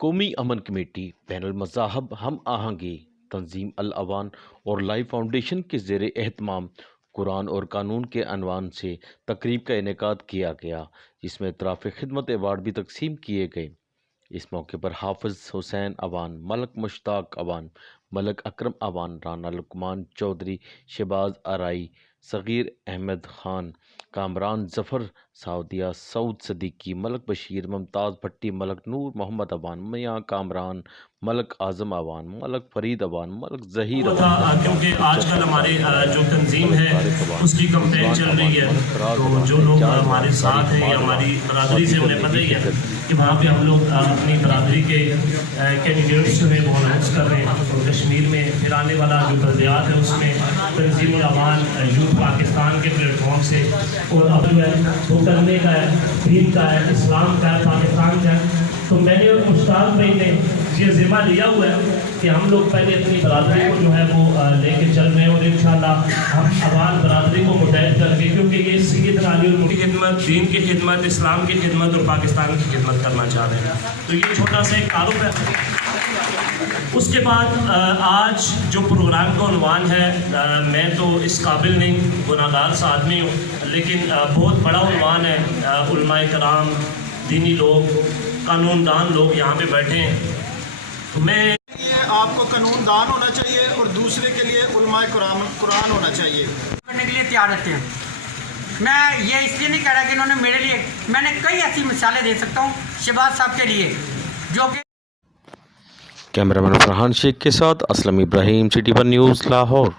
قومی امن کمیٹی، بین المذاہب ہم آہنگی، تنظیم العوان اور لائف فاؤنڈیشن کے زیر اہتمام قرآن اور قانون کے عنوان سے تقریب کا انعقاد کیا گیا، جس میں اطراف خدمت ایوارڈ بھی تقسیم کیے گئے۔ اس موقع پر حافظ حسین اوان، ملک مشتاق اوان، ملک اکرم اوان، رانا لقمان چودھری، شہباز آرائی، صغیر احمد خان، کامران ظفر، سعودیہ سعود صدیقی، ملک بشیر، ممتاز بھٹی، ملک نور محمد اوان، میاں کامران، ملک اعظم اوان، ملک فرید اوان، ملک ظہیر اوان۔ کیونکہ آج کل ہمارے جو تنظیم ہے اس کی کمپین چل رہی ہے، تو جو لوگ ہمارے ساتھ ہیں یا ہماری برادری سے انہیں پتہ ہی ہے کہ وہاں پہ ہم لوگ اپنی برادری کے کینڈیڈیٹس جو ہے وہ اناؤنس کر رہے ہیں۔ تو کشمیر میں پھر آنے والا جو بلدیات ہے اس میں تنظیم العوان یوتھ پاکستان کے پلیٹ فارم سے اور اب جو ہے وہ کرنے کا ہے، دین کا ہے، اسلام کا ہے، پاکستان کا ہے۔ تو میں نے اور مشتاق بھائی نے یہ ذمہ لیا ہوا ہے کہ ہم لوگ پہلے اپنی برادری کو جو ہے وہ لے کے چل رہے ہیں، اور انشاءاللہ ہم اوان برادری کو متحد کر کے، کیونکہ یہ سیدنا علی کی خدمت، دین کی خدمت، اسلام کی خدمت اور پاکستان کی خدمت کرنا چاہ رہے ہیں۔ تو یہ چھوٹا سا ایک تعارف ہے۔ اس کے بعد آج جو پروگرام کا عنوان ہے، میں تو اس قابل نہیں، گناہگار سا آدمی ہوں، لیکن بہت بڑا عنوان ہے۔ علماء کرام، دینی لوگ، قانون دان لوگ یہاں پہ بیٹھے ہیں۔ تو میں آپ کو قانون دان ہونا چاہیے اور دوسرے کے لیے علماء قرآن ہونا چاہیے۔ کرنے کے لیے تیار رہتے ہیں۔ میں یہ اس لیے نہیں کہہ رہا کہ انہوں نے میرے لیے، میں نے کئی ایسی مثالیں دے سکتا ہوں شہباز صاحب کے لیے جو کہ کیمرہ مین فرحان شیخ کے ساتھ اسلم ابراہیم، سٹی ون نیوز، لاہور۔